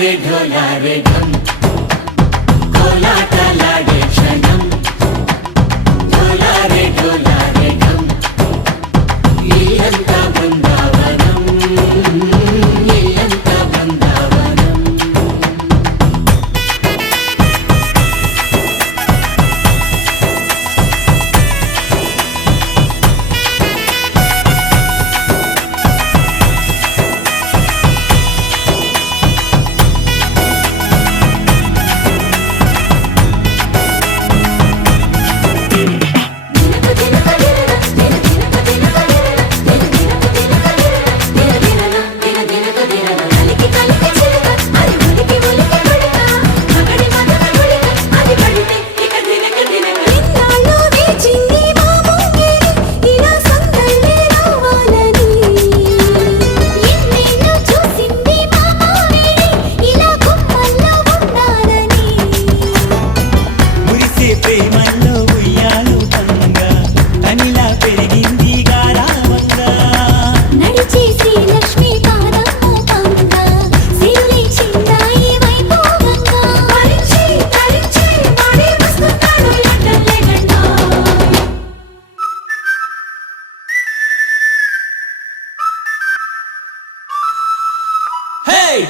ढोलारे ढोलारे ढम कोलाटलाडे क्षणम ढोलारे ढोलारे ढम इल्लंता बृंदावनम इल्लंता बृंदावनम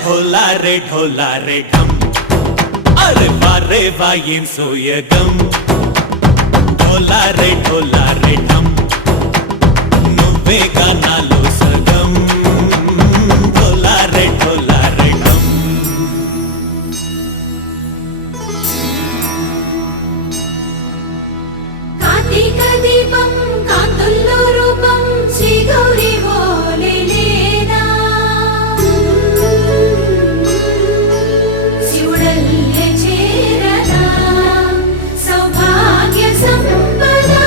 ढोलारे ढोलारे ढम अरे वारे वायें सोयगम ढोलारे ढोलारे ढम नुव्वे गानालो सगम ढोलारे ढोलारे ढम कार्तिक दीपम कांतुल्लो रूपम श्री गौरी बोले लेना शिवडल्ले चेरना सौभाग्य संपदा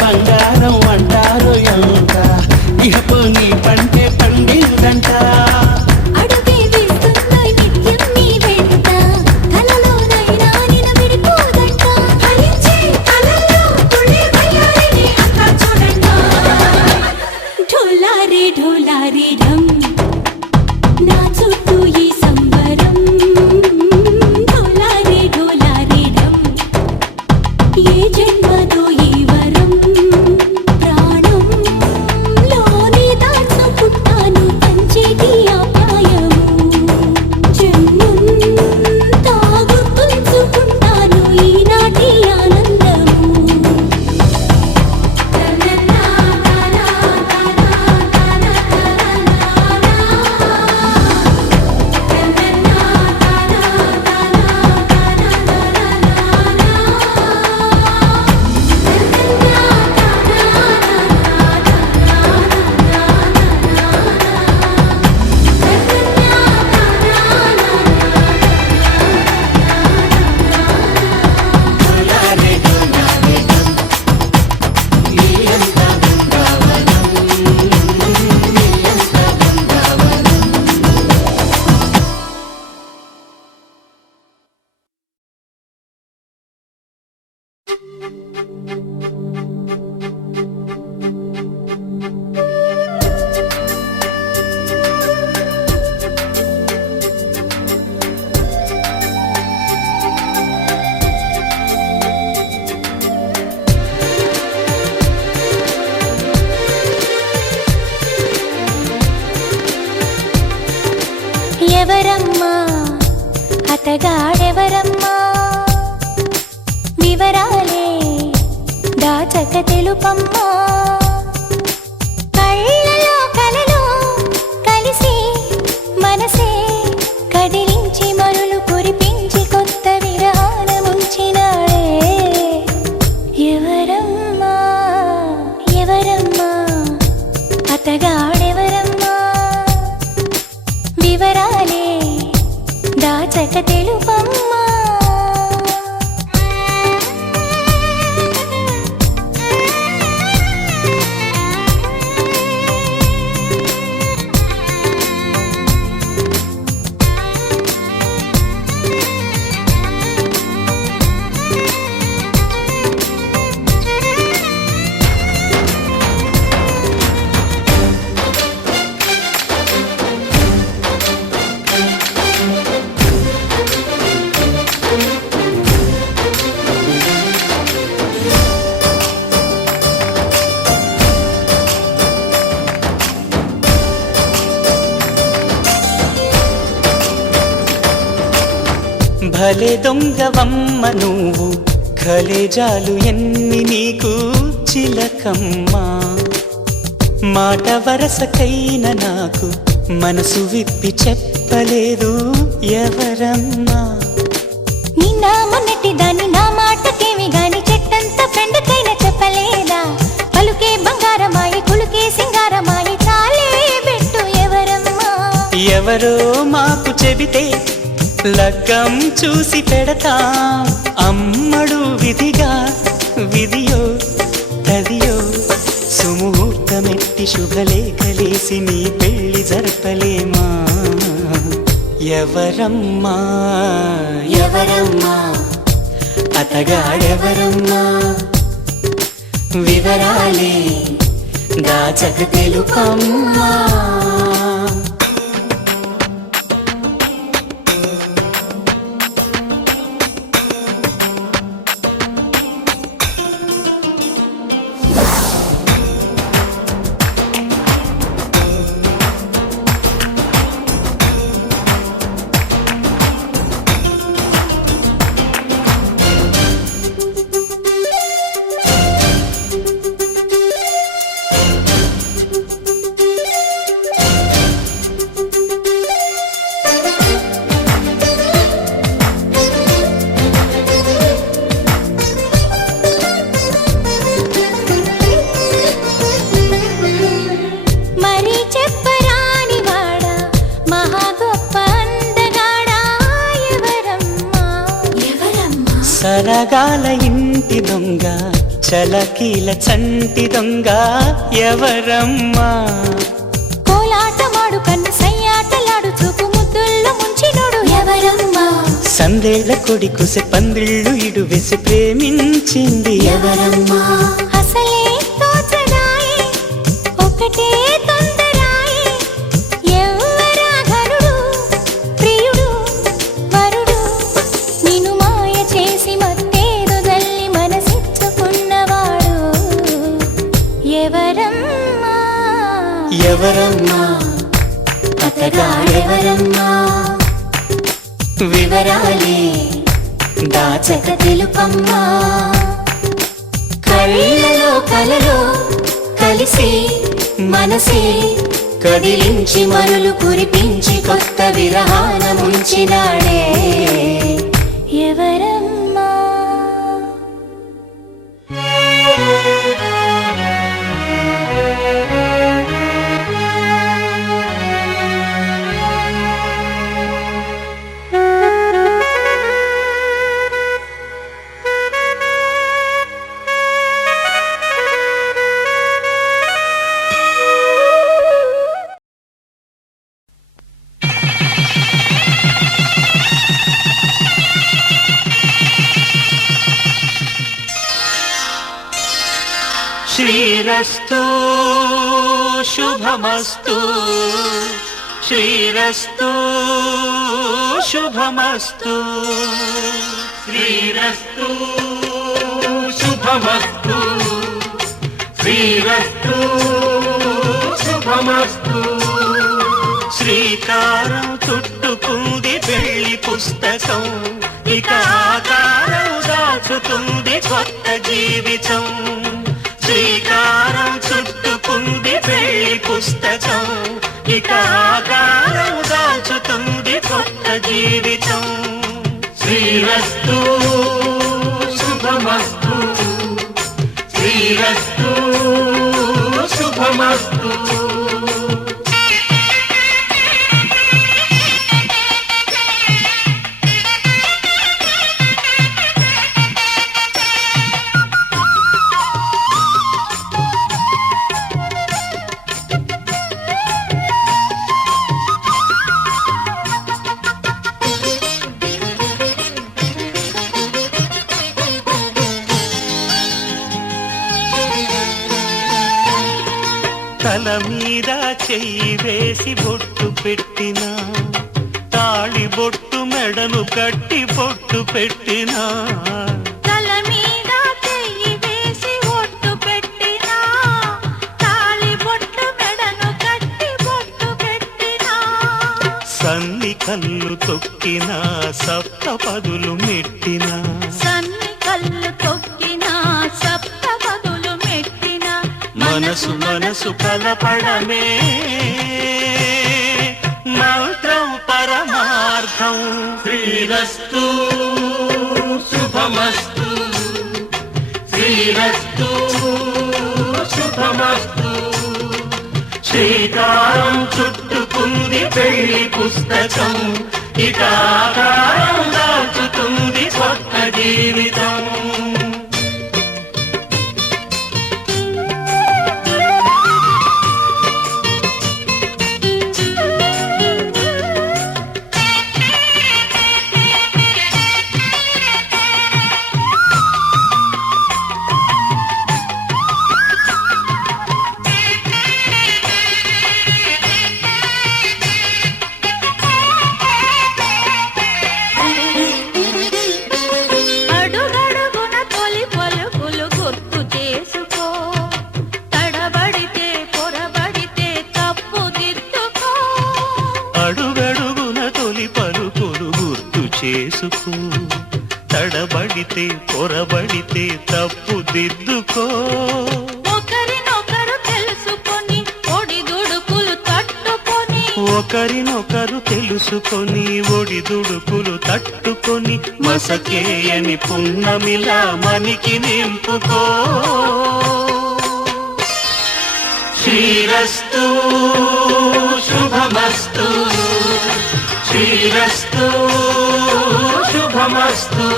బంగారం అంటారు ఎంత ఇహపు నీ పంటే పండిందంట అడుగే వేస్తున్నాయి నిత్యం నీ వెంట కలలోనైనా నిలబడిపోదంట ఫలించే కలలో తుళ్ళే వయ్యారిని అంతా చూడంట ఢోలారే ఢోలారే ఢమ్ నా చుట్టూ ఈ సంబరం ఢోలారే ఢోలారే ఢమ్ ఏ జన్మదో ఈ వరం ప్రాణంలోని దాచుకుంటాను పంచేటి ఆప్యాయము జన్మంతా గుర్తుంచుకుంటాను ఈనాటి ఆనందము ढोलारे ढोलारे ढम इल्लंता बृंदावनम इल्लंता बृंदावनम ఎవరమ్మా అతగాడెవరమ్మా వివరాలే దాచక తెలుపమ్మా కళ్ళలో కలలో కలిసి మనసే కదిలించి మరులు కురిపి భలే దొంగవమ్మ నువ్వు కలేజాలు ఎన్ని నీకు చిలకమ్మా మాట వరసకైన నాకు మనసు విప్పి చెప్పలేదు ఎవరమ్మా నిన్న మొన్నటి దాన్ని నా మాటకేమి గాని చెట్టంత ఫ్రెండ్కైనా చెప్పలేదా పలుకే బంగారమాయి కులుకే సింగారమాయి చాలే బెట్టు ఎవరమ్మా ఎవరో మాకు చెబితే లగ్గం చూసి పెడతాం అమ్మడు విధిగా విధియో తదియో సుముహూర్తమెట్టి శుభలేఖలేసి నీ పెళ్లి జరపలేమా ఎవరమ్మా ఎవరమ్మా అతగాడెవరమ్మా వివరాలే దాచక తెలుపమ్మా సరగాల ఇంటి దొంగ చలకీల చంటి దొంగ ఎవరమ్మా కోలాటమాడు కన్ను సయ్యాటలాడు చూపు ముద్దుల్లో ముంచినోడు ఎవరమ్మా సందేళ్ల కొడి కుసె పందిళ్ళు ఇడు వెసి ప్రేమించింది ఎవరమ్మా అసలే తోచడాయే ఒకటే తొందరాయే ఎవరా ఘనుడు ప్రియుడు వరుడు నిన్ను మాయ చేసి మత్తేదో జల్లి మనసిచ్చుకున్నవాడు ఎవరమ్మా ఎవరమ్మా అతగాడెవరమ్మా వివరాలే దాచక తెలుపమ్మా కళ్ళలో కలలో కలిసి మనసే కదిలించి మరులు కురిపించి కొత్త విరహాన ముంచినాడే ఎవరమ్మా శ్రీరస్తు శుభమస్తు శ్రీరస్తు శుభమస్తు శ్రీరస్తు శుభమస్తు శ్రీరస్తు శుభమస్తు శ్రీకారం చుట్టుకుంది పెళ్లి పుస్తకం ఇక ఆకారం దాచుతుంది కొత్త జీవితం శ్రీకారం చుట్టుకుంది పెళ్లి పుస్తకం ఇక ఆకారం దాచుతుంది కొత్త జీవితం శ్రీరస్తు శుభమస్తు శ్రీరస్తు శుభమస్తు తల మీద చెయ్యి వేసి బొట్టు పెట్టినా తాళి బొట్టు మెడను కట్టి బొట్టు పెట్టినా తల మీద చెయ్యి వేసి బొట్టు పెట్టినా తాళి బొట్టు మెడను కట్టి బొట్టు పెట్టినా సన్ని కల్లు తొక్కిన సప్తపదులు మెట్టిన సన్ని కళ్ళు తొక్కిన సప్తపదులు మెట్టిన మనసు మనసు కలపడమే మంత్రం పరమార్థం. శ్రీరస్తు శుభమస్తు శ్రీరస్తు శుభమస్తు. శ్రీకారం చుట్టుకుంది పెళ్లి పుస్తకం, ఇక ఆకారం దాచుతుంది కొత్త జీవితం. అడుగడుగున తొలి పలుకులు గుర్తు చేసుకో, తడబడితే పొరబడితే తప్పు దిద్దుకో. అడుగడుగున తొలి పలుకులు గుర్తు చేసుకో, తడబడితే పొరబడితే తప్పు దిద్దుకో. ఒకరినొకరు తెలుసుకొని ఒడిదుడుకులు తట్టుకొని, ఒకరినొకరు తెలుసుకొని ఒడిదుడుకులు తట్టుకొని మసకేయని పున్నమిలా మనికి నింపుకో. శ్రీరస్తు శుభమస్తు శ్రీరస్తు శుభమస్తు.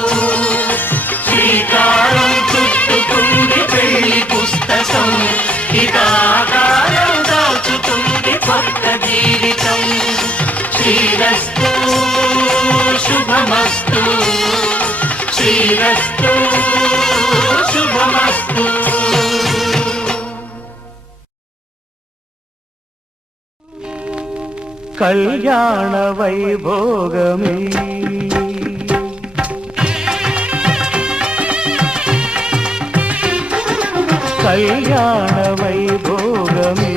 శ్రీకారం చుట్టుకుంది పెళ్లి పుస్తకం, ఇక ఆకారం దాచుతుంది కొత్త జీవితం. శ్రీరస్తు శుభమస్తు శ్రీరస్తు శుభమస్తు. కళ్యాణ వైభోగమే కళ్యాణ వైభోగమే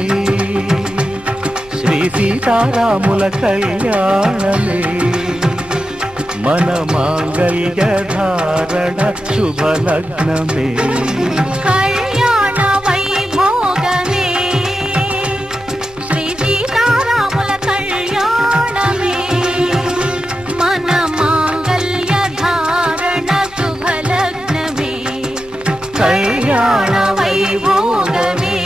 శ్రీ సీతారాముల కళ్యాణమే మన మాంగళ్య ధారణ శుభలగ్నమే. కళ్యాణ వైభోగమే శ్రీ సీతారాముల కళ్యాణమే మన మాంగళ్య ధారణ శుభలగ్నమే. కళ్యాణ వైభోగమే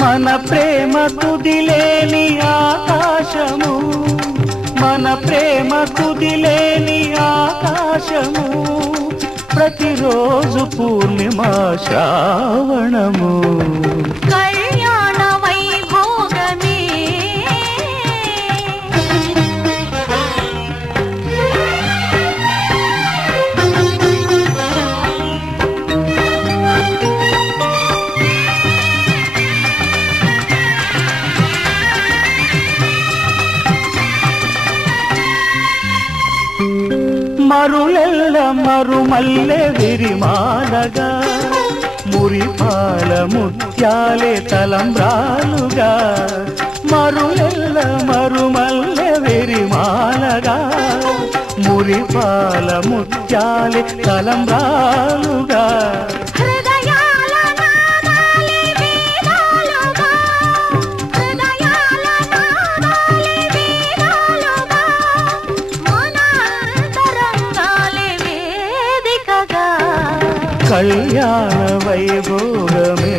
మన ప్రేమ కుదిలేని ఆకాశము, మన ప్రేమ కుదిలేని ఆకాశము, ప్రతిరోజు పూర్ణిమ శ్రావణము. కళ్యాణ వైభోగమే మరులెల్ల మరుమల్లె విరిమాలగా, మురిపాల ముత్యాలే తలంబ్రాలుగా. మరులెల్ల మరుమల్లె విరిమాలగా, మురిపాల ముత్యాలే తలంబ్రాలుగా. హృదయాల నాదాలే వేదాలుగా, హృదయాల నాదాలే వేదాలుగా, మన అంతరంగాలే వేదికగా. కళ్యాణ వైభోగమే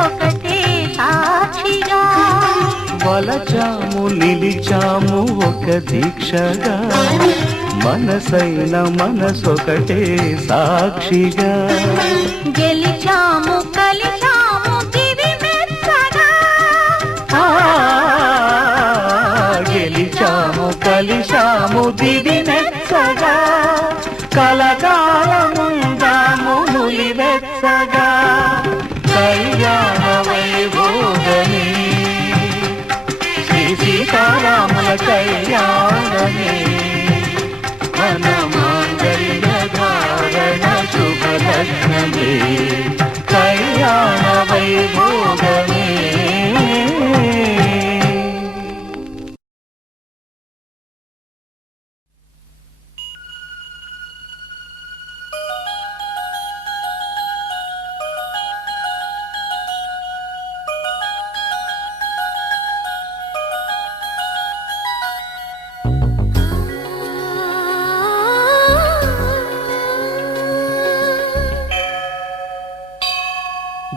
మనసొకటే సాక్షిగా వలచాము నిలిచాము ఒక దీక్షగా మనసైన మనసొకటే సాక్షిగా గెలిచాము కలిచాము దివి మెచ్చగా గెలిచాము కలిశాము దివి మెచ్చగా కలకాలముందాము నులివెచ్చగా కళ్యాణ వైభోగమే శ్రీ సీతారాముల కళ్యాణమే మన మాంగళ్య ధారణ శుభలగ్నమే కళ్యాణ వైభోగమే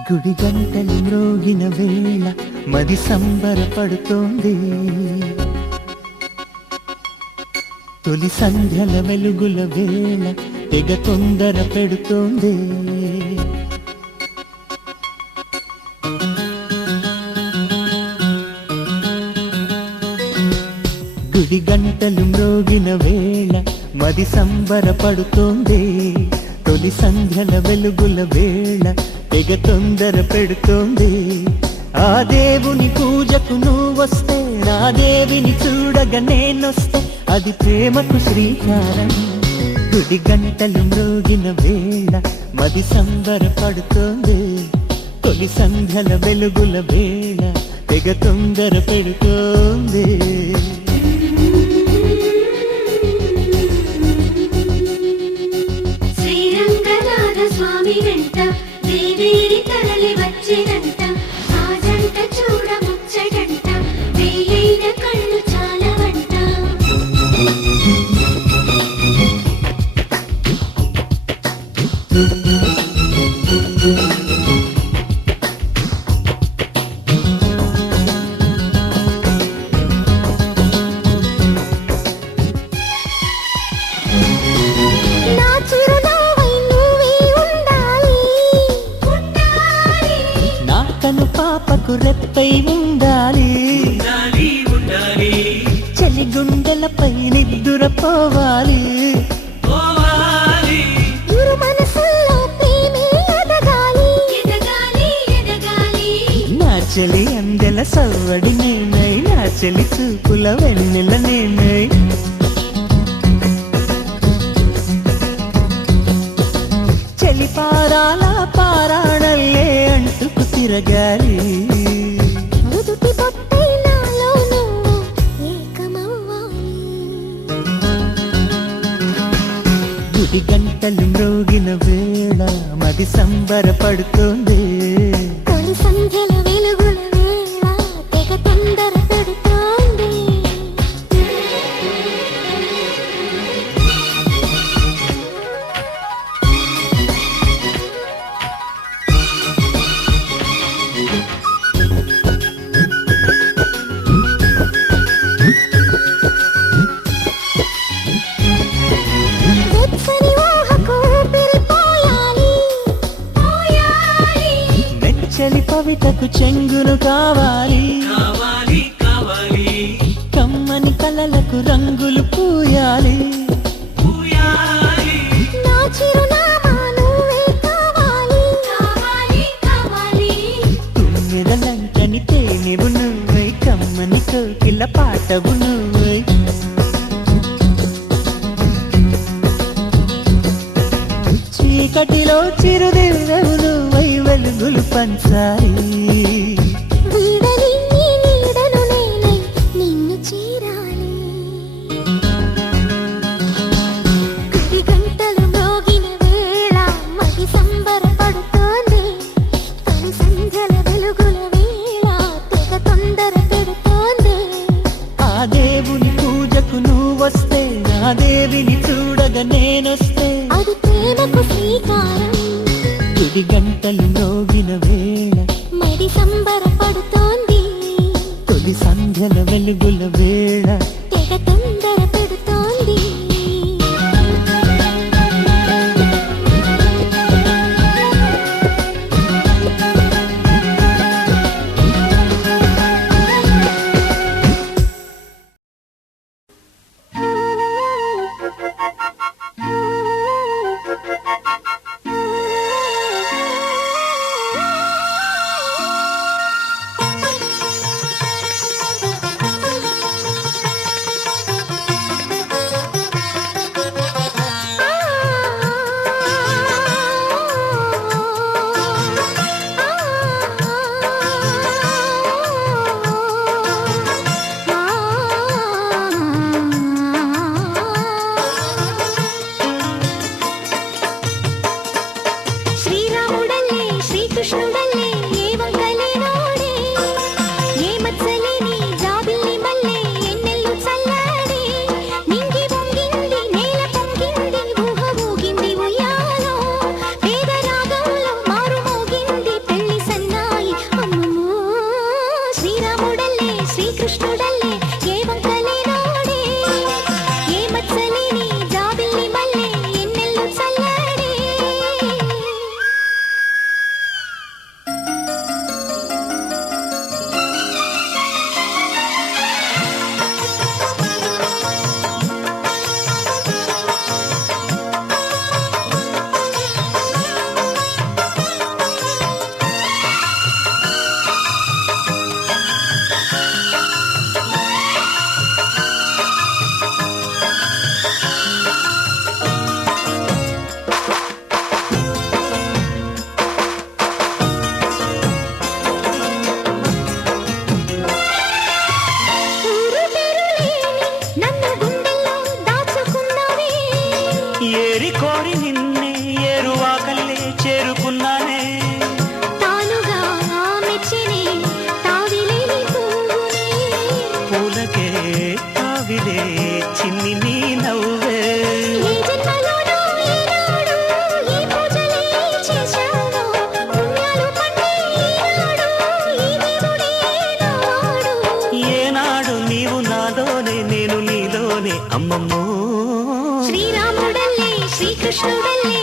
గుడి గంటలు మ్రోగిన వేళ మది సంబరపడుతోంది తొలి సంధ్యల వెలుగుల వేళ తెగ తొందర పెడుతోంది గుడి గంటలు మ్రోగిన వేళ మది సంబరపడుతోంది తొలి సంధ్యల వెలుగుల వేళ తెగ తొందర పెడుతోంది ఆ దేవుని పూజకు నువ్వొస్తే నా దేవిని చూడగా నేనొస్తే అది ప్రేమకు శ్రీకారం గుడి గంటలు మ్రోగిన వేళ మది సంబరపడుతోంది తొలి సంధ్యల వెలుగుల వేళ తెగ తొందర పెడుతోంది శ్రీరంగనాథ స్వామి వెంట దేవేరి తరలి వచ్చినంత ఆ జంట చూడ ముచ్చటంట వేయైన కళ్ళు చాలవంట నా చిరునవ్వై నువ్వే ఉండాలి నా కను పాపకు రెప్పై ఉండాలి చలి గుండెలపై నిద్దురపోవాలి ఇరు మనసుల్లో ప్రేమే ఎదగాలి ఎదగాలి ఎదగాలి నా చలి అందెల సవ్వడి నేనై నా చలి చూపుల వెన్నెల నేనై చలి పారాల పారాణల్లే అంటుకు తిరగాలి నుదుటి బొట్టై నాలో నువ్వు ఏకమవ్వాలి గుడి గంటలు మ్రోగిన వేళ మది సంబరపడుతోంది తొలి సంధ్యల వెలుగుల వేళ తెగ తొందర పెడుతోంది వెచ్చని ఊహకు ఊపిరిపోయాలి మెచ్చలి పవిటకు చెంగును కావాలి కమ్మని కలలకు రంగులు పూయాలి నా చిరునామా నువ్వే కావాలి కావాలి కావాలి తుమ్మెదలంటని తేనెవు నువ్వై కమ్మని కోకిల పాటవు నువ్వై చీకటిలో చిరుదివ్వెవు నువ్వై వెలుగులు పంచాలి వీడని నీ నీడను నేనై నిన్ను చేరాలి గుడి గంటలు మ్రోగిన వేళ మది సంబరపడుతోంది తొలి సంధ్యల వెలుగుల వేళ తెగ తొందర పెడుతోంది ఆ దేవుని పూజకు నువ్వొస్తే నా దేవిని చూడగా నేనొస్తే అది ప్రేమకు శ్రీకారం గుడి గంటలు మ్రోగిన వేళ మది ఇది సంబరపడుతోంది తొలి సంధ్యల వెలుగుల వేళ తెగ తొందర పెడుతోంది శ్రీరాముడల్లే శ్రీకృష్ణుడల్లే ఏ వంగలేనోడే ఏ మత్సలేని జాబిల్లి మల్లె ఎన్నెల్లు చల్లాడే నింగి వంగింది నేల పొంగింది ఊహ ఊగింది ఉయ్యాలో పేద రాగంలో మారు మోగింది పెళ్లి సన్నాయి అమ్మమ్మో శ్రీరాముడల్లే శ్రీకృష్ణుడల్లే ఏ వంగలేనోడే ఏ మత్సలేని జాబిల్లి మల్లె ఎన్నెల్లు చల్లాడే ఊరు పేరులేని నన్ను గుండెల్లో దాచుకున్నావే ఏరి కోరి నిన్నే ఏరువాకల్లే చేరుకున్నానే తానుగా మెచ్చినే తావిలేని పువ్వునే పూలకే తావిలే చిన్ని నీ నవ్వే ఏ జన్మలోనో ఈనాడు ఈ పూజలే చేశాను పుణ్యాలు పండే ఈనాడు ఈ దేవుడే నాడు ఏనాడు నీవు నాలోనే నేను నీలోనే అమ్మమ్మో శ్రీరాముడల్లే శ్రీకృష్ణుడల్లే